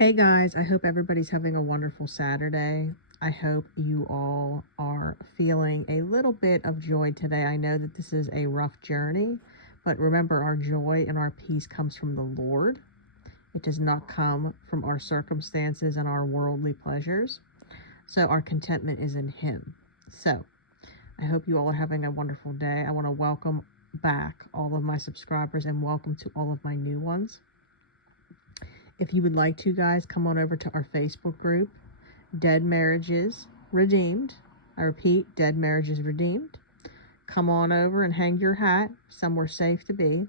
Hey guys, I hope everybody's having a wonderful Saturday. I hope you all are feeling a little bit of joy today. I know that this is a rough journey, but remember, our joy and our peace comes from the Lord. It does not come from our circumstances and our worldly pleasures. So our contentment is in Him. So I hope you all are having a wonderful day. I want to welcome back all of my subscribers and welcome to all of my new ones. If you would like to, guys, come on over to our Facebook group, Dead Marriages Redeemed. I repeat, Dead Marriages Redeemed. Come on over and hang your hat somewhere safe to be.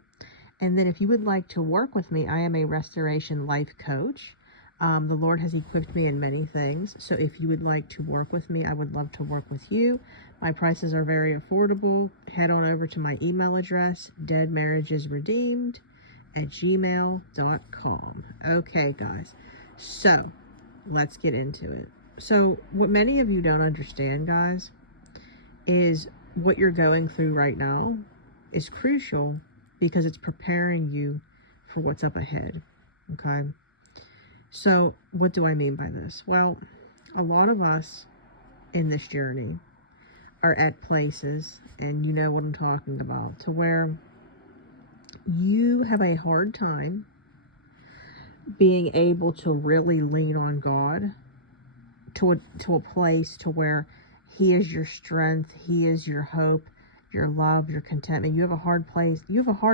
And then if you would like to work with me, I am a restoration life coach. The Lord has equipped me in many things. So if you would like to work with me, I would love to work with you. My prices are very affordable. Head on over to my email address, deadmarriagesredeemed@gmail.com. Okay, guys. So let's get into it. So what many of you don't understand, guys, is what you're going through right now is crucial because it's preparing you for what's up ahead. Okay. So what do I mean by this? Well, a lot of us in this journey are at places, and you know what I'm talking about, to where you have a hard time being able to really lean on God to a place to where He is your strength, He is your hope, your love, your contentment. You have a hard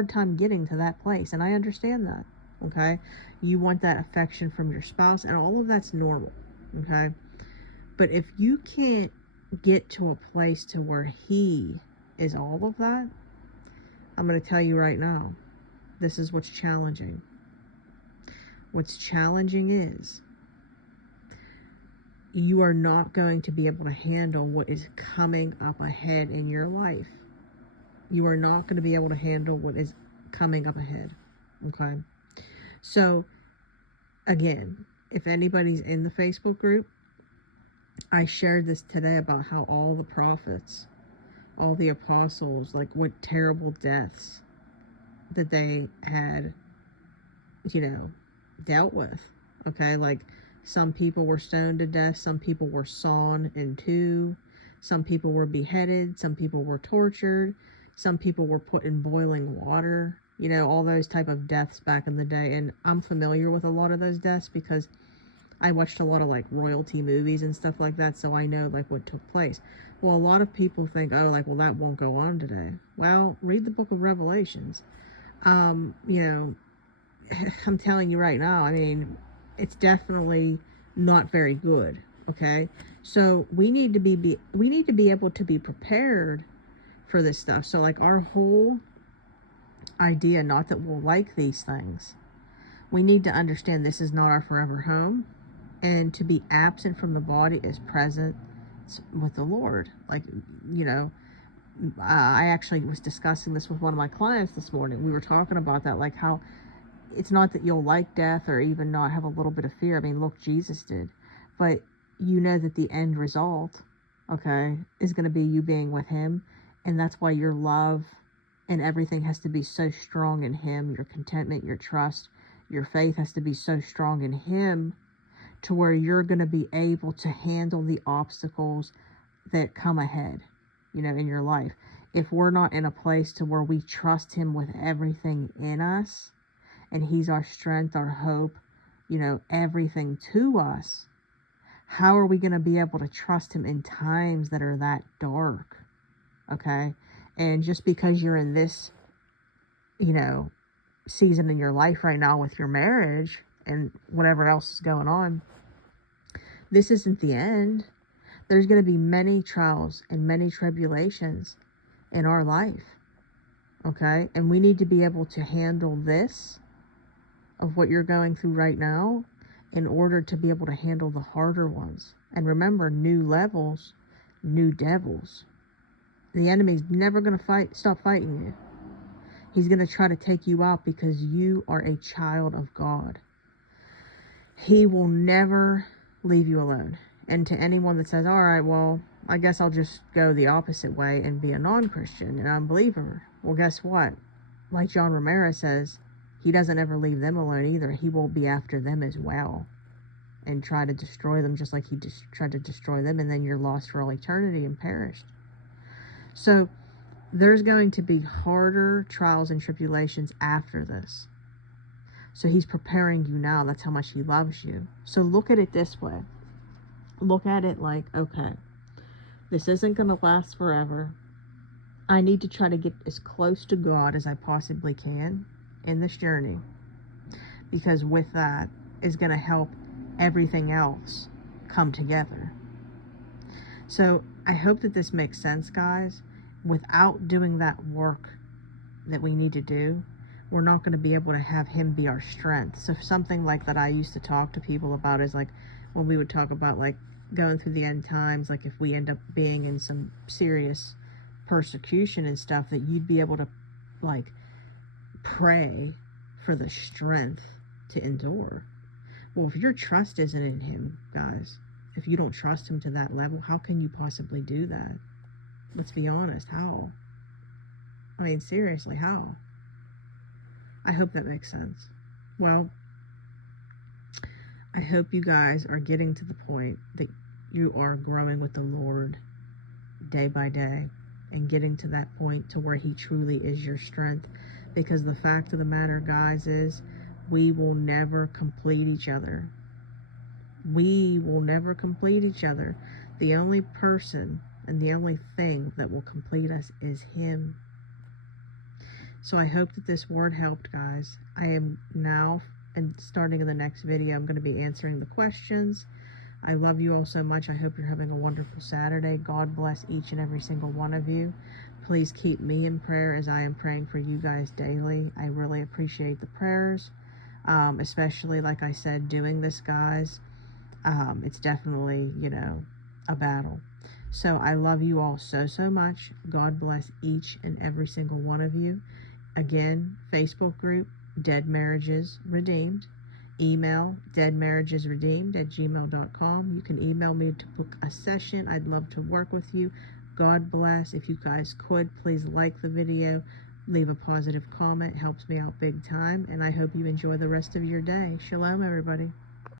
time getting to that place, and I understand that. Okay, you want that affection from your spouse, and all of that's normal. Okay, but if you can't get to a place to where He is all of that, I'm going to tell you right now, this is what's challenging. What's challenging is you are not going to be able to handle what is coming up ahead in your life. You are not going to be able to handle what is coming up ahead. Okay? So, again, if anybody's in the Facebook group, I shared this today about how all the prophets, all the apostles, like what terrible deaths that they had, dealt with. Okay? Like, some people were stoned to death. Some people were sawn in two. Some people were beheaded. Some people were tortured. Some people were put in boiling water. All those type of deaths back in the day. And I'm familiar with a lot of those deaths because I watched a lot of like royalty movies and stuff like that. So I know like what took place. Well, a lot of people think, oh, like, well, that won't go on today. Well, read the book of Revelations. I'm telling you right now, I mean, it's definitely not very good. Okay, so we need to be able to be prepared for this stuff. So like our whole idea, not that we'll like these things, we need to understand this is not our forever home, and to be absent from the body is present with the Lord. Like, I actually was discussing this with one of my clients this morning. We were talking about that, like how it's not that you'll like death or even not have a little bit of fear. I mean, look, Jesus did. But you know that the end result, okay, is going to be you being with Him. And that's why your love and everything has to be so strong in Him. Your contentment, your trust, your faith has to be so strong in Him to where you're going to be able to handle the obstacles that come ahead, in your life. If we're not in a place to where we trust Him with everything in us, and He's our strength, our hope, everything to us, how are we going to be able to trust Him in times that are that dark? Okay? And just because you're in this, season in your life right now with your marriage and whatever else is going on, this isn't the end. There's going to be many trials and many tribulations in our life. Okay? And we need to be able to handle this of what you're going through right now in order to be able to handle the harder ones. And remember, new levels, new devils. The enemy's never going to stop fighting you. He's going to try to take you out because you are a child of God. He will never leave you alone. And to anyone that says, all right, well, I guess I'll just go the opposite way and be a non-Christian, an unbeliever. Well, guess what? Like John Romero says, He doesn't ever leave them alone either. He will be after them as well. and try to destroy them just like he tried to destroy them, and then you're lost for all eternity and perished. So there's going to be harder trials and tribulations after this. So he's preparing you now. That's how much he loves you. So look at it this way. Look at it like, okay, this isn't going to last forever. I need to try to get as close to God as I possibly can in this journey, because with that is going to help everything else come together. So I hope that this makes sense, guys. Without doing that work that we need to do, we're not going to be able to have him be our strength. So something like that I used to talk to people about is like when we would talk about like going through the end times, like if we end up being in some serious persecution and stuff, that you'd be able to like pray for the strength to endure. Well, if your trust isn't in him, guys, if you don't trust him to that level, how can you possibly do that? Let's be honest, how? I mean, seriously, how? I hope that makes sense. Well, I hope you guys are getting to the point that you are growing with the Lord day by day and getting to that point to where he truly is your strength. Because the fact of the matter, guys, is we will never complete each other. We will never complete each other. The only person and the only thing that will complete us is him. So I hope that this word helped, guys. I am now, and starting in the next video, I'm going to be answering the questions. I love you all so much. I hope you're having a wonderful Saturday. God bless each and every single one of you. Please keep me in prayer as I am praying for you guys daily. I really appreciate the prayers, especially, like I said, doing this, guys. It's definitely, a battle. So I love you all so, so much. God bless each and every single one of you. Again, Facebook group, Dead Marriages Redeemed. Email, deadmarriagesredeemed@gmail.com. You can email me to book a session. I'd love to work with you. God bless. If you guys could, please like the video. Leave a positive comment. It helps me out big time. And I hope you enjoy the rest of your day. Shalom, everybody.